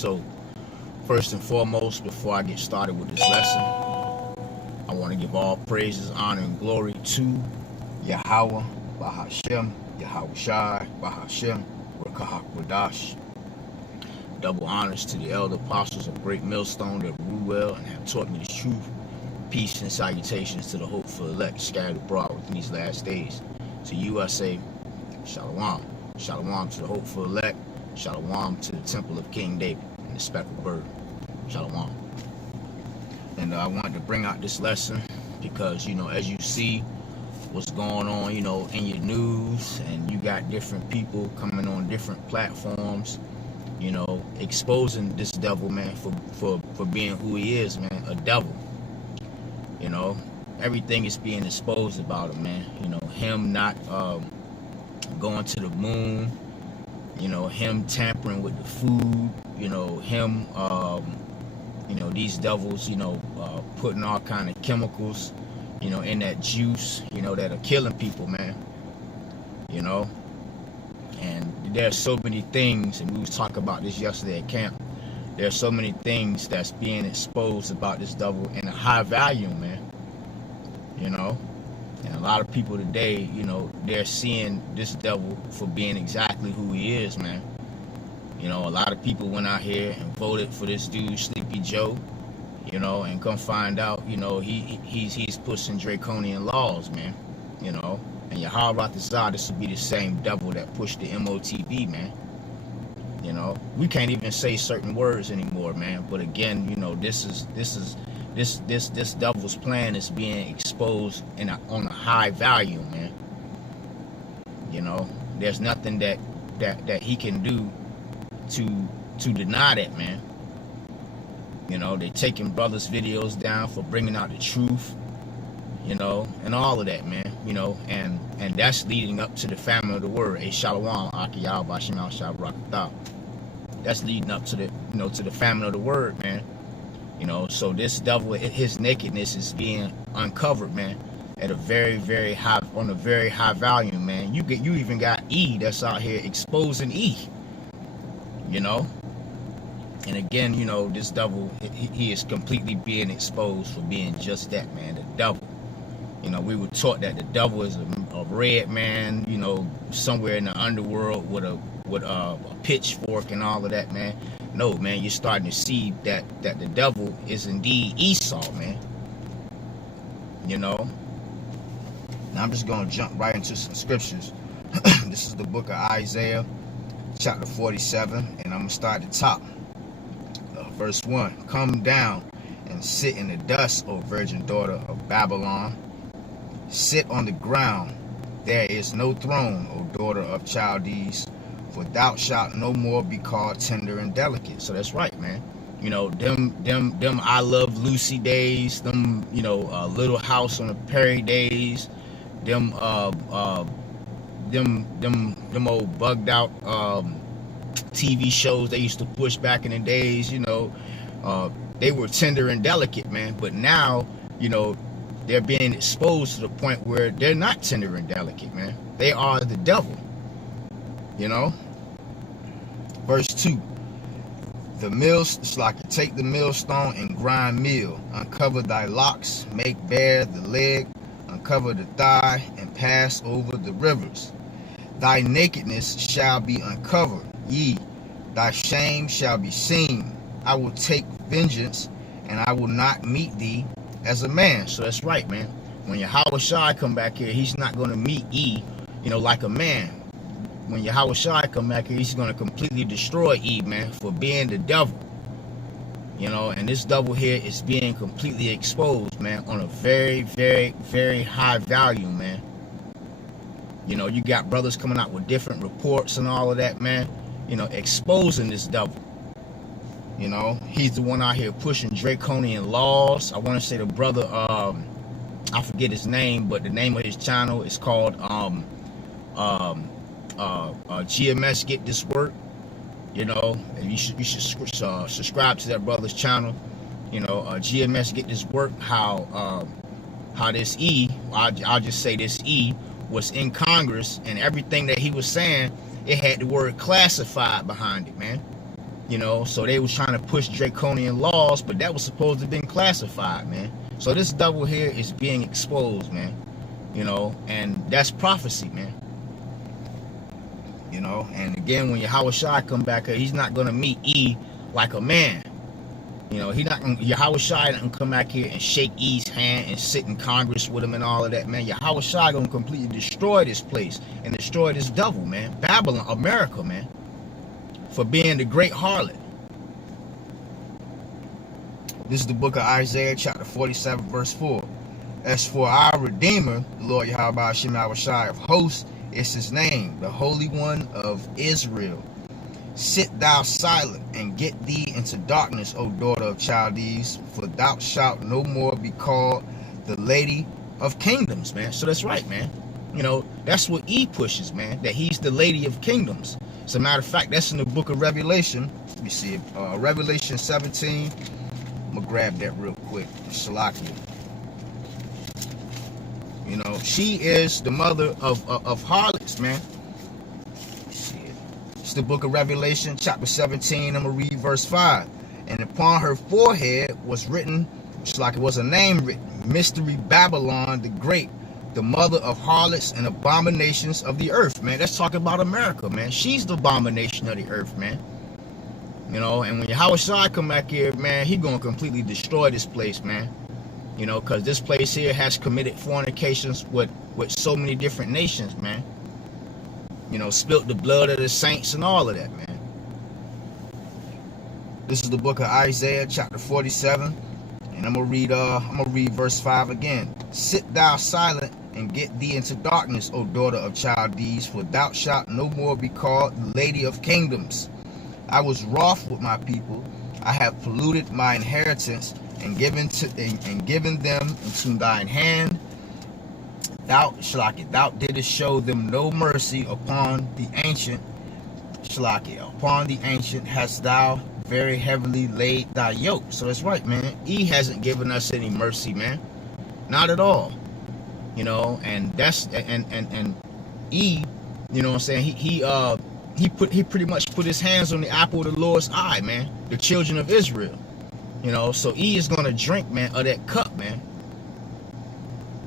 So first and foremost, before I get started with this lesson, I want to give all praises, honor, and glory to Yahweh, Bahashem, Yahweh Shai, Bahashem, Rakahak Wadash. Double honors to the elder apostles of Great Millstone that rule well and have taught me the truth. Peace and salutations to the hopeful elect scattered abroad within these last days. To you I say, Shalom. Shalom to the hopeful elect. Shalom to the temple of King David and the speckled bird. Shalom. And I wanted to bring out this lesson because, as you see what's going on, in your news, and you got different people coming on different platforms, exposing this devil, man, for being who he is, man, a devil. Everything is being exposed about him, man. Him not going to the moon, him tampering with the food, him, these devils, putting all kind of chemicals, in that juice, that are killing people, man. And there's so many things, and we was talking about this yesterday at camp. There's so many things that's being exposed about this devil in a high value, man. And a lot of people today, they're seeing this devil for being exactly who he is, man. A lot of people went out here and voted for this dude, Sleepy Joe, and come find out, he's pushing draconian laws, man. And Yahweh Ratazah, this will be the same devil that pushed the MOTB, man. We can't even say certain words anymore, man. But again, this devil's plan is being exposed on a high value, man. There's nothing that he can do to deny that, man. They taking brothers' videos down for bringing out the truth, and all of that, man. And that's leading up to the family of the word, a Shalom, Akiyah, Bashimal, Shabrakatah. That's leading up to the, to the family of the word, man. So this devil, his nakedness is being uncovered, man, at a very, very high, on a very high value, man. You even got E that's out here exposing E, And again, this devil, he is completely being exposed for being just that, man, the devil. We were taught that the devil is a red man, somewhere in the underworld with a pitchfork and all of that, man. No, man, you're starting to see that the devil is indeed Esau, man. Now I'm just going to jump right into some scriptures. This is the book of Isaiah, chapter 47, and I'm going to start at the top. Verse 1, come down and sit in the dust, O virgin daughter of Babylon. Sit on the ground. There is no throne, O daughter of Chaldees. For thou shalt no more be called tender and delicate. So that's right, man. Them I Love Lucy days, them, Little House on the Prairie days, them old bugged out TV shows they used to push back in the days, they were tender and delicate, man. But now, they're being exposed to the point where they're not tender and delicate, man. They are the devil. Verse 2, the mills, it's like to take the millstone and grind meal, uncover thy locks, make bare the leg, uncover the thigh, and pass over the rivers. Thy nakedness shall be uncovered, ye, thy shame shall be seen. I will take vengeance, and I will not meet thee as a man. So that's right, man. When Yahweh Shai come back here, he's not going to meet E, like a man. When Yahweh Shai come back here, he's going to completely destroy Eve, man, for being the devil. And this devil here is being completely exposed, man, on a very, very, very high value, man. You got brothers coming out with different reports and all of that, man, exposing this devil. He's the one out here pushing draconian laws. I want to say the brother, I forget his name, but the name of his channel is called GMS Get This Work. And you should subscribe to that brother's channel. GMS Get This Work. How this E, I'll just say this E was in Congress, and everything that he was saying, it had the word classified behind it, man. You know, so they was trying to push draconian laws, but that was supposed to have been classified, man. So this devil here is being exposed, man. You know, and that's prophecy, man. You know, and again, when Yahushua come back here, he's not gonna meet E like a man. You know, Yahushua not gonna come back here and shake E's hand and sit in Congress with him and all of that, man. Yahushua gonna completely destroy this place and destroy this devil, man. Babylon, America, man, for being the great harlot. This is the book of Isaiah, chapter 47, verse 4. As for our Redeemer, the Lord Yahweh Hashem Yahushua of hosts is his name, the Holy One of Israel. Sit thou silent and get thee into darkness, O daughter of Chaldees, for thou shalt no more be called the Lady of Kingdoms, man. So that's right, man. You know, that's what E pushes, man, that he's the Lady of Kingdoms. As a matter of fact, that's in the book of Revelation. Let me see it. Revelation 17. I'm going to grab that real quick. Shalakia. You know, she is the mother of harlots, man. It's the book of Revelation, chapter 17. I'm going to read verse 5. And upon her forehead was written, it's like it was a name written, Mystery Babylon the Great, the mother of harlots and abominations of the earth, man. That's talking about America, man. She's the abomination of the earth, man. You know, and when Yahushua come back here, man, he going to completely destroy this place, man. You know, because this place here has committed fornications with so many different nations, man. You know, spilt the blood of the saints and all of that, man. This is the book of Isaiah, chapter 47, and I'm gonna read verse 5 again. Sit thou silent and get thee into darkness, O daughter of Chaldees, for thou shalt no more be called the Lady of Kingdoms. I was wroth with my people; I have polluted my inheritance and given them into thine hand. Thou didst show them no mercy upon the ancient. Upon the ancient hast thou very heavily laid thy yoke. So that's right, man. E hasn't given us any mercy, man. Not at all. You know, and that's and E, you know what I'm saying? He pretty much put his hands on the apple of the Lord's eye, man. The children of Israel. You know, so E is gonna drink, man, of that cup, man.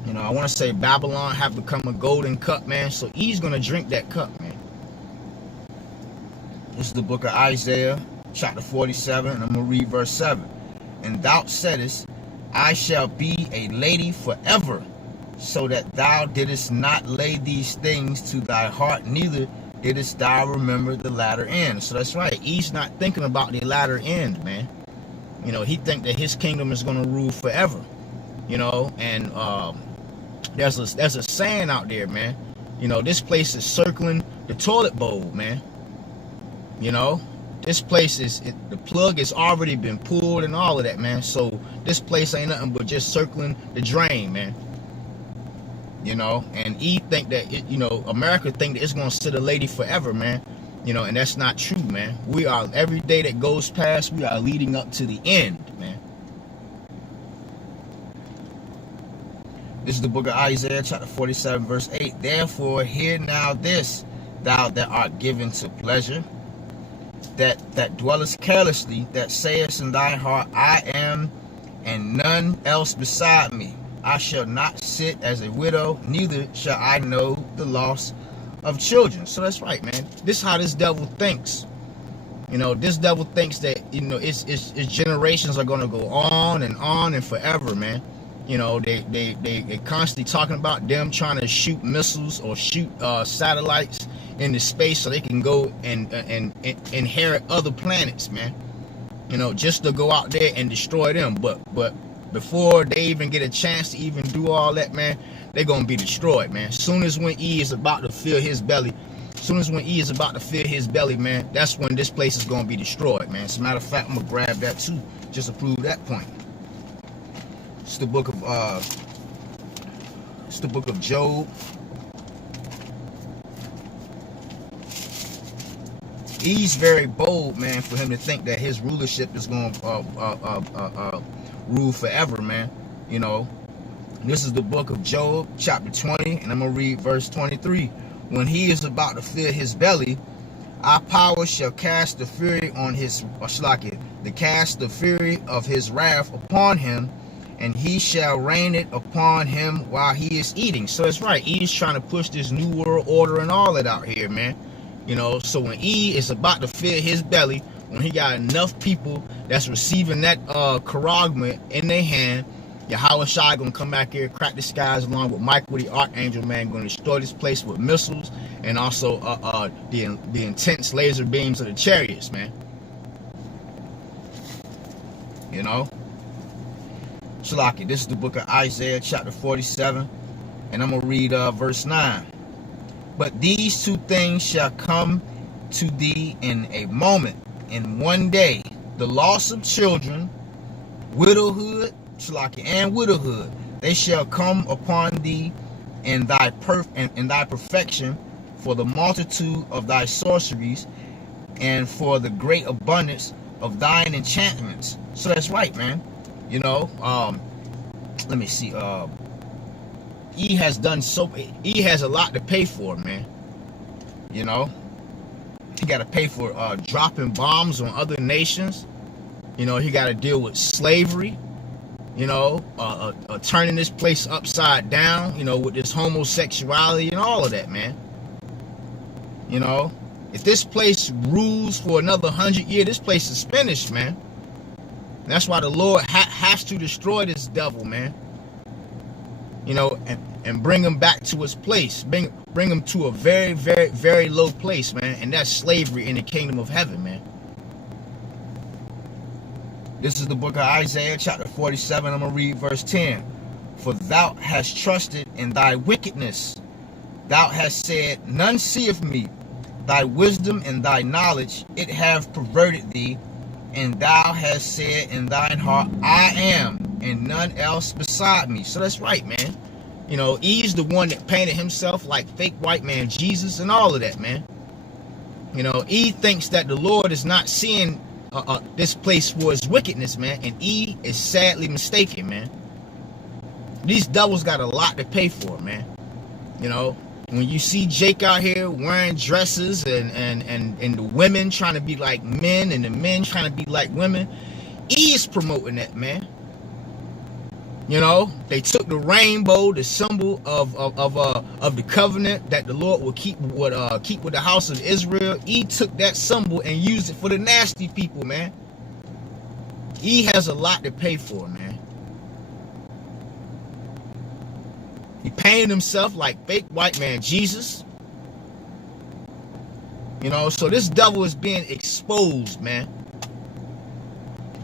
You know, I want to say Babylon have become a golden cup, man. So E's going to drink that cup, man. This is the book of Isaiah, chapter 47, and I'm going to read verse 7. And thou saidest, I shall be a lady forever, so that thou didst not lay these things to thy heart, neither didst thou remember the latter end. So that's right. E's not thinking about the latter end, man. You know, he think that his kingdom is going to rule forever. You know, and there's a saying out there, man. You know, this place is circling the toilet bowl, man. You know, this place the plug has already been pulled and all of that, man. So this place ain't nothing but just circling the drain, man. You know, and E think that America think that it's gonna sit a lady forever, man. You know, and that's not true, man. We are, every day that goes past, we are leading up to the end, man. This is the book of Isaiah, chapter 47, verse 8. Therefore, hear now this, thou that art given to pleasure, that dwellest carelessly, that sayest in thy heart, I am, and none else beside me. I shall not sit as a widow, neither shall I know the loss of children. So that's right, man. This is how this devil thinks. You know, this devil thinks that, you know, its generations are going to go on and forever, man. You know, they constantly talking about them trying to shoot missiles or shoot satellites into space so they can go and inherit other planets, man. You know, just to go out there and destroy them. But before they even get a chance to even do all that, man, they're gonna be destroyed, man. Soon as when E is about to fill his belly, man, that's when this place is gonna be destroyed, man. As a matter of fact, I'm gonna grab that too, just to prove that point. It's the book of Job. He's very bold, man, for him to think that his rulership is going to rule forever, man. You know, this is the book of Job, chapter 20, and I'm going to read verse 23. When he is about to fill his belly, Our power shall cast the fury on his the cast the fury of his wrath upon him, and he shall rain it upon him while he is eating. So it's right. He's trying to push this new world order and all that out here, man. You know, so when E is about to fill his belly, when he got enough people that's receiving that charagma in their hand, Yahweh Shai gonna come back here, crack the skies along with Michael the Archangel, man, gonna destroy this place with missiles and also the intense laser beams of the chariots, man. You know? Shalaki, this is the book of Isaiah, chapter 47, and I'm gonna read verse 9. But these two things shall come to thee in a moment, in one day, the loss of children, widowhood, and widowhood, they shall come upon thee in thy perfection, for the multitude of thy sorceries, and for the great abundance of thine enchantments. So that's right, man. You know, let me see. He has a lot to pay for, man. You know, he got to pay for dropping bombs on other nations. You know, he got to deal with slavery. You know, turning this place upside down, you know, with this homosexuality and all of that, man. You know, if this place rules for another 100 years, this place is finished, man. That's why the Lord has to destroy this devil, man. You know, and bring him back to his place. Bring him to a very, very, very low place, man. And that's slavery in the kingdom of heaven, man. This is the book of Isaiah, chapter 47. I'm going to read verse 10. For thou hast trusted in thy wickedness. Thou hast said, none seeth me. Thy wisdom and thy knowledge, it have perverted thee. And thou hast said in thine heart, I am, and none else beside me. So that's right, man. You know, he's the one that painted himself like fake white man Jesus and all of that, man. You know, he thinks that the Lord is not seeing this place for his wickedness, man, and he is sadly mistaken, man. These devils got a lot to pay for, man. You know, when you see Jake out here wearing dresses and the women trying to be like men and the men trying to be like women, he is promoting that, man. You know, they took the rainbow, the symbol of the covenant that the Lord would keep with the house of Israel. He took that symbol and used it for the nasty people, man. He has a lot to pay for, man. He painted himself like fake white man Jesus. You know, so this devil is being exposed, man.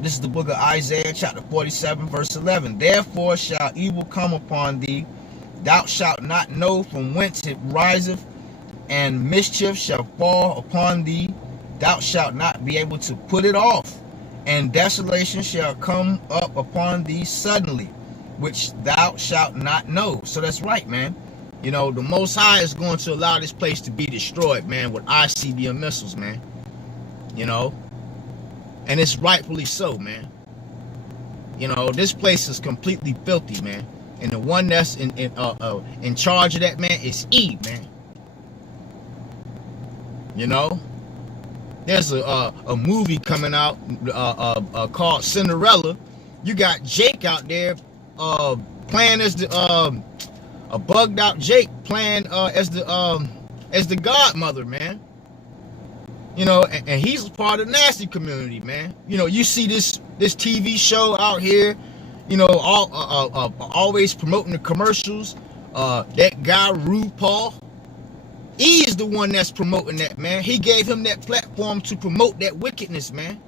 This is the book of Isaiah, chapter 47, verse 11. Therefore shall evil come upon thee. Thou shalt not know from whence it riseth, and mischief shall fall upon thee. Thou shalt not be able to put it off. And desolation shall come up upon thee suddenly, which thou shalt not know. So that's right, man. You know, the Most High is going to allow this place to be destroyed, man, with ICBM missiles, man. You know, and it's rightfully so, man. You know, this place is completely filthy, man. And the one that's in charge of that, man, is Eve, man. You know, there's a movie coming out called Cinderella. You got Jake out there playing as the a bugged out Jake playing as the godmother, man. You know, and he's a part of the nasty community, man. You know, you see this TV show out here, you know, always promoting the commercials. That guy RuPaul, he is the one that's promoting that, man. He gave him that platform to promote that wickedness, man.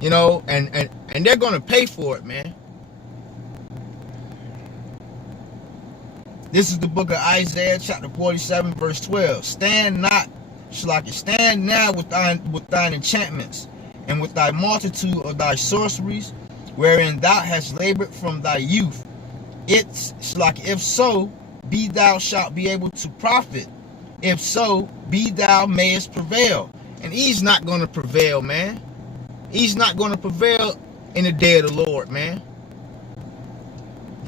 You know, and they're gonna pay for it, man. This is the book of Isaiah, chapter 47, verse 12. Stand not, Shalaki, stand now with thine enchantments, and with thy multitude of thy sorceries, wherein thou hast labored from thy youth. It's Shalaki, if so, be thou shalt be able to profit. If so, be thou mayest prevail. And he's not going to prevail, man. He's not going to prevail in the day of the Lord, man.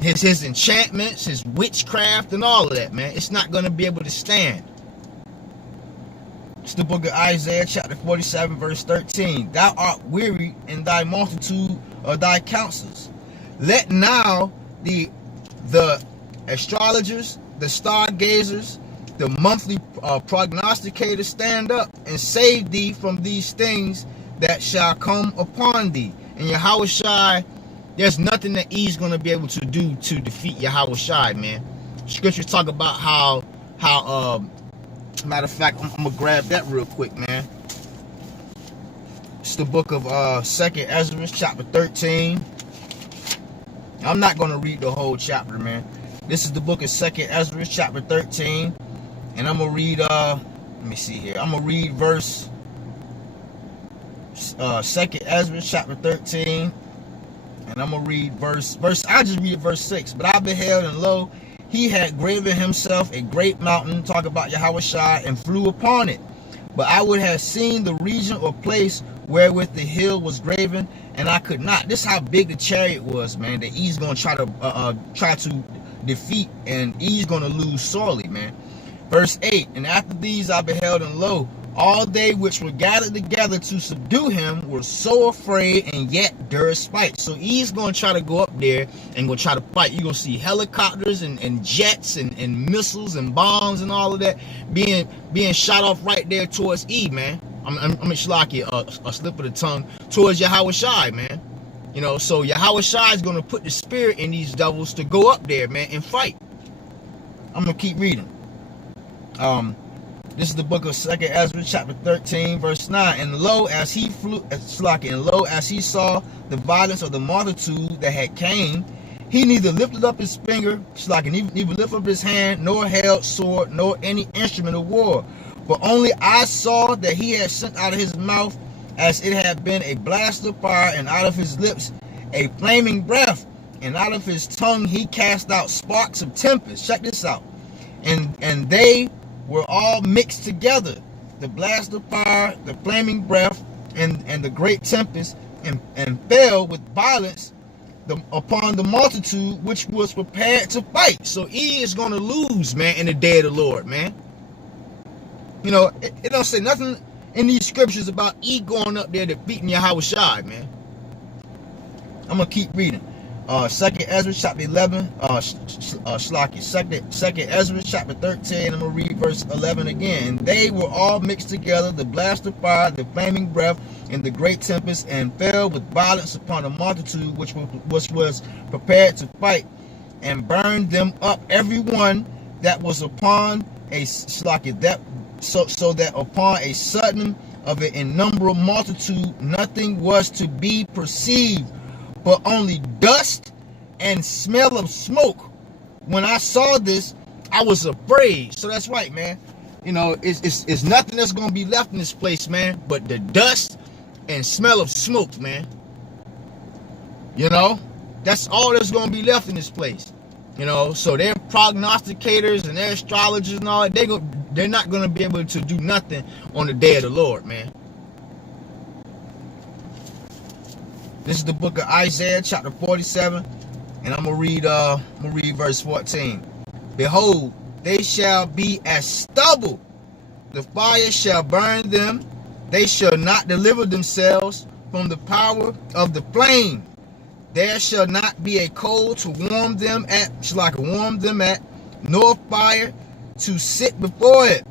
His enchantments, his witchcraft, and all of that, man. It's not going to be able to stand. It's the book of Isaiah, chapter 47, verse 13. Thou art weary in thy multitude of thy counsels. Let now the astrologers, the stargazers, the monthly prognosticators stand up and save thee from these things that shall come upon thee. And Yahushua, there's nothing that he's going to be able to do to defeat Yahushua, man. Scriptures talk about how matter of fact, I'm gonna grab that real quick, man. It's the book of 2nd Ezra, chapter 13. I'm not gonna read the whole chapter, man. This is the book of 2nd Ezra, chapter 13, and I'm gonna read. Let me see here. I'm gonna read verse 2nd Ezra, chapter 13, and I'm gonna read verse. I just read verse 6. But I beheld, and lo, he had graven himself a great mountain, talk about Yahushua, and flew upon it. But I would have seen the region or place wherewith the hill was graven, and I could not. This is how big the chariot was, man, that he's going to try to defeat, and he's going to lose sorely, man. Verse 8, and after these I beheld, and lo, all they which were gathered together to subdue him were so afraid, and yet durst fight. So he's going to try to go up there and go try to fight. You're going to see helicopters and jets and missiles and bombs and all of that being shot off right there towards Eve, man. I'm shlaki, a slip of the tongue, towards Yahushua, man. You know, so Yahushua is going to put the spirit in these devils to go up there, man, and fight. I'm going to keep reading. This is the book of 2nd Ezra, chapter 13, verse 9. And lo, as he saw the violence of the multitude that had came, he neither lifted up his finger, neither lifted up his hand, nor held sword, nor any instrument of war. But only I saw that he had sent out of his mouth, as it had been a blast of fire, and out of his lips a flaming breath, and out of his tongue he cast out sparks of tempest. Check this out. And they were all mixed together, the blast of fire, the flaming breath, and the great tempest, and fell with violence upon the multitude which was prepared to fight. So he is going to lose, man, in the day of the Lord, man. You know, it don't say nothing in these scriptures about E going up there defeating Yahushua, man. I'm going to keep reading. 2nd Ezra chapter 11, 2nd Ezra chapter 13, I'm going to read verse 11 again. And they were all mixed together, the blast of fire, the flaming breath, and the great tempest, and fell with violence upon the multitude which was prepared to fight, and burned them up, every one that was upon a so that upon a sudden of an innumerable multitude nothing was to be perceived, but only dust and smell of smoke. When I saw this, I was afraid. So that's right, man. You know, it's nothing that's going to be left in this place, man, but the dust and smell of smoke, man. You know, that's all that's going to be left in this place. You know, so their prognosticators and their astrologers and all that, they're not going to be able to do nothing on the day of the Lord, man. This is the book of Isaiah, chapter 47, and I'm gonna read verse 14. Behold, they shall be as stubble; the fire shall burn them. They shall not deliver themselves from the power of the flame. There shall not be a coal to warm them at, nor fire to sit before it.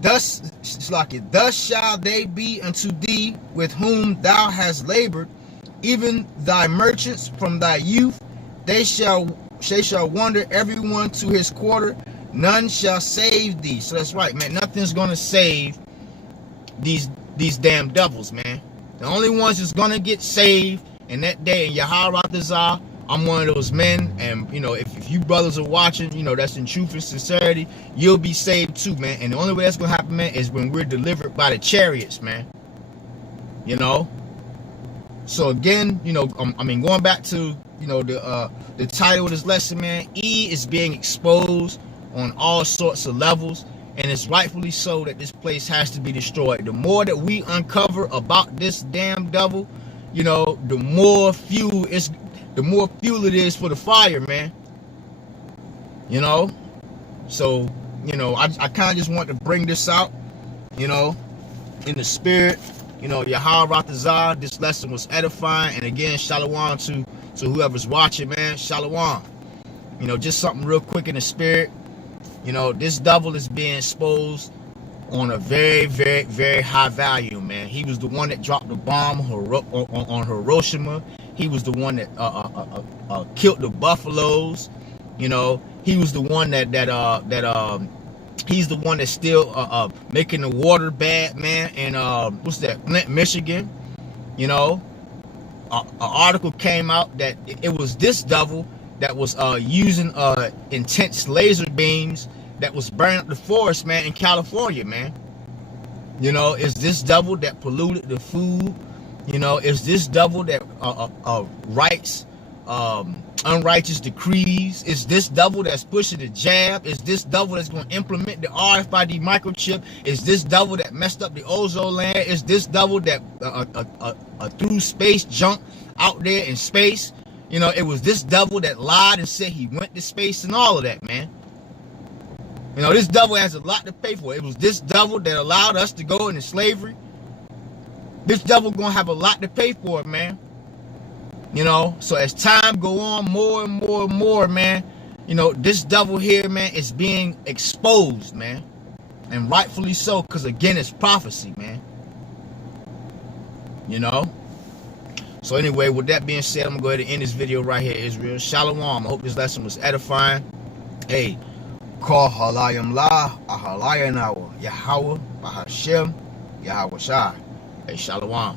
Thus shall they be unto thee with whom thou hast labored, even thy merchants from thy youth. They shall wander everyone to his quarter. None shall save thee. So that's right, man. Nothing's gonna save these damn devils, man. The only ones that's gonna get saved in that day, in Yaharatazah, I'm one of those men, and you know, if you brothers are watching, you know, that's in truth and sincerity, you'll be saved too, man. And the only way that's gonna happen, man, is when we're delivered by the chariots, man. You know. So again, you know, I mean, going back to, you know, the title of this lesson, man, E is being exposed on all sorts of levels, and it's rightfully so that this place has to be destroyed. The more that we uncover about this damn devil, you know, the more fuel it is for the fire, man. You know, so, you know, I kind of just want to bring this out, you know. in the spirit. You know, Yahweh Ratazar, this lesson was edifying. And again, shalom to whoever's watching, man. Shalom. You know, just something real quick in the spirit. You know, this devil is being exposed on a very, very, very high value, man. He was the one that dropped the bomb on Hiroshima. He was the one that killed the buffaloes. You know, he was the one he's the one that's still making the water bad, man. And what's that? Flint, Michigan. You know, an article came out that it was this devil that was using intense laser beams that was burning up the forest, man, in California, man. You know, it's this devil that polluted the food. You know, it's this devil that writes unrighteous decrees. It's this devil that's pushing the jab. It's this devil that's going to implement the RFID microchip. It's this devil that messed up the ozone layer. It's this devil that threw space junk out there in space. You know, it was this devil that lied and said he went to space and all of that, man. You know, this devil has a lot to pay for. It was this devil that allowed us to go into slavery. This devil gonna have a lot to pay for it, man. You know, so as time go on, more and more and more, man, you know, this devil here, man, is being exposed, man. And rightfully so, because again, it's prophecy, man. You know? So anyway, with that being said, I'm going to go ahead and end this video right here, Israel. Shalom. I hope this lesson was edifying. Hey, call halayim la, ahalayanawa, Yahweh, Bahashem, Yahweh Shai. Hey, shalom.